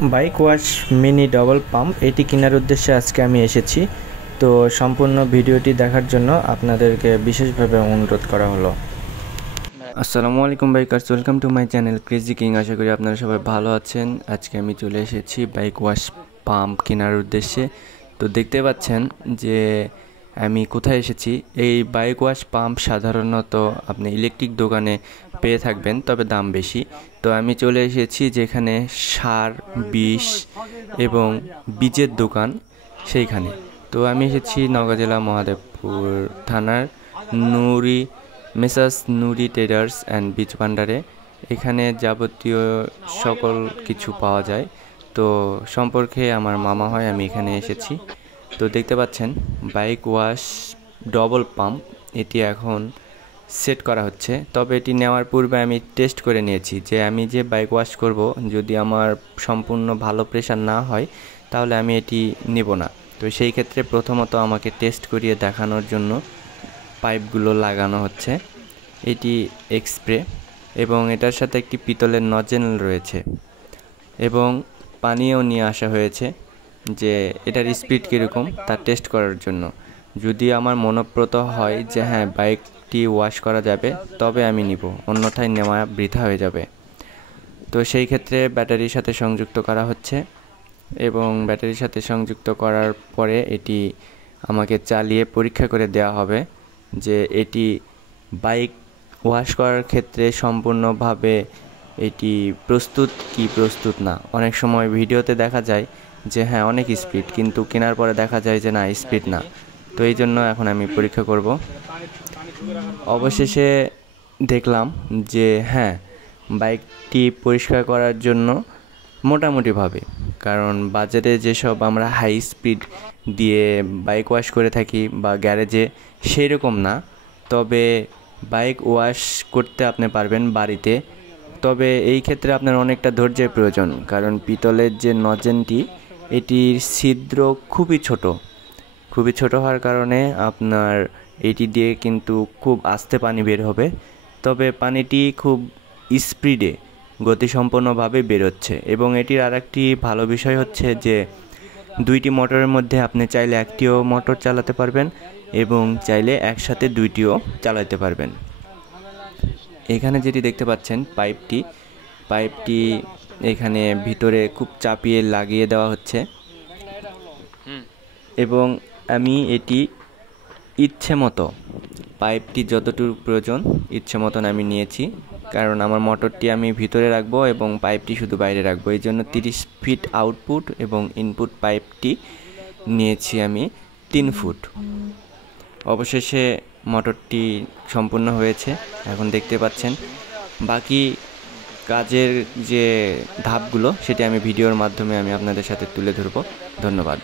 Bike wash mini double pump এটি কেনার উদ্দেশ্যে আজকে আমি এসেছি। তো সম্পূর্ণ ভিডিওটি দেখার জন্য আপনাদেরকে বিশেষভাবে অনুরোধ করা হলো। আসসালামু আলাইকুম bikers, welcome to my channel crazy king. আশা করি আপনারা সবাই ভালো আছেন। আজকে আমি চলে এসেছি বাইক ওয়াশ পাম্প কেনার উদ্দেশ্যে। তো দেখতে পাচ্ছেন যে আমি কোথায় এসেছি। এই বাইক ওয়াশ পাম্প সাধারণত আপনি ইলেকট্রিক দোকানে পেয়ে থাকবেন, তবে দাম বেশি। তো আমি চলে এসেছি যেখানে সার, বিষ এবং বীজের দোকান সেইখানে। তো আমি এসেছি নওগাঁ জেলা মহাদেবপুর থানার মেসার্স নুরি ট্রেডার্স অ্যান্ড বীজ ভান্ডারে। এখানে যাবতীয় সকল কিছু পাওয়া যায়। তো সম্পর্কে আমার মামা হয়, আমি এখানে এসেছি। তো দেখতে পাচ্ছেন বাইক ওয়াশ ডবল পাম্প এটি এখন সেট করা হচ্ছে। তবে এটি নেওয়ার পূর্বে আমি টেস্ট করে নিয়েছি যে আমি যে বাইক ওয়াশ করব, যদি আমার সম্পূর্ণ ভালো প্রেশার না হয় তাহলে আমি এটি নেব না। তো সেই ক্ষেত্রে প্রথমত আমাকে টেস্ট করিয়ে দেখানোর জন্য পাইপগুলো লাগানো হচ্ছে। এটি এক্সপ্রে এবং এটার সাথে একটি পিতলের নজেল রয়েছে এবং পানিও নিয়ে আসা হয়েছে যে এটার স্পিড কীরকম তা টেস্ট করার জন্য। যদি আমার মনপ্রত হয় যে হ্যাঁ বাইকটি ওয়াশ করা যাবে তবে আমি নিব, অন্যথায় নেওয়া বৃথা হয়ে যাবে। তো সেই ক্ষেত্রে ব্যাটারির সাথে সংযুক্ত করা হচ্ছে এবং ব্যাটারির সাথে সংযুক্ত করার পরে এটি আমাকে চালিয়ে পরীক্ষা করে দেওয়া হবে যে এটি বাইক ওয়াশ করার ক্ষেত্রে সম্পূর্ণভাবে এটি প্রস্তুত কি প্রস্তুত না। অনেক সময় ভিডিওতে দেখা যায় যে হ্যাঁ অনেক স্পিড, কিন্তু কেনার পরে দেখা যায় যে না স্পিড না। তো এই জন্য এখন আমি পরীক্ষা করব। অবশেষে দেখলাম যে হ্যাঁ বাইকটি পরিষ্কার করার জন্য মোটামুটিভাবে, কারণ বাজারে যেসব আমরা হাই স্পিড দিয়ে বাইক ওয়াশ করে থাকি বা গ্যারেজে সেই রকম না। তবে বাইক ওয়াশ করতে আপনি পারবেন বাড়িতে। তবে এই ক্ষেত্রে আপনার অনেকটা ধৈর্যের প্রয়োজন, কারণ পিতলের যে নজেনটি এটির ছিদ্র খুবই ছোট হওয়ার কারণে আপনার এটি দিয়ে কিন্তু খুব আস্তে পানি বের হবে। তবে পানিটি খুব স্পিডে গতিসম্পন্নভাবে বেরোচ্ছে। এবং এটির আরেকটি ভালো বিষয় হচ্ছে যে দুইটি মোটরের মধ্যে আপনি চাইলে একটিও মোটর চালাতে পারবেন এবং চাইলে একসাথে দুইটিও চালাতে পারবেন। এখানে যেটি দেখতে পাচ্ছেন পাইপটি এখানে ভিতরে খুব চাপিয়ে লাগিয়ে দেওয়া হচ্ছে এবং আমি এটি ইচ্ছে মতো পাইপটি যতটুকু প্রয়োজন ইচ্ছে মতন আমি নিয়েছি, কারণ আমার মোটরটি আমি ভিতরে রাখবো এবং পাইপটি শুধু বাইরে রাখবো। এই জন্য 30 ফিট আউটপুট এবং ইনপুট পাইপটি নিয়েছি আমি 3 ফুট। অবশেষে মোটরটি সম্পূর্ণ হয়েছে, এখন দেখতে পাচ্ছেন। বাকি কাজের যে ধাপগুলো সেটি আমি ভিডিওর মাধ্যমে আমি আপনাদের সাথে তুলে ধরব। ধন্যবাদ।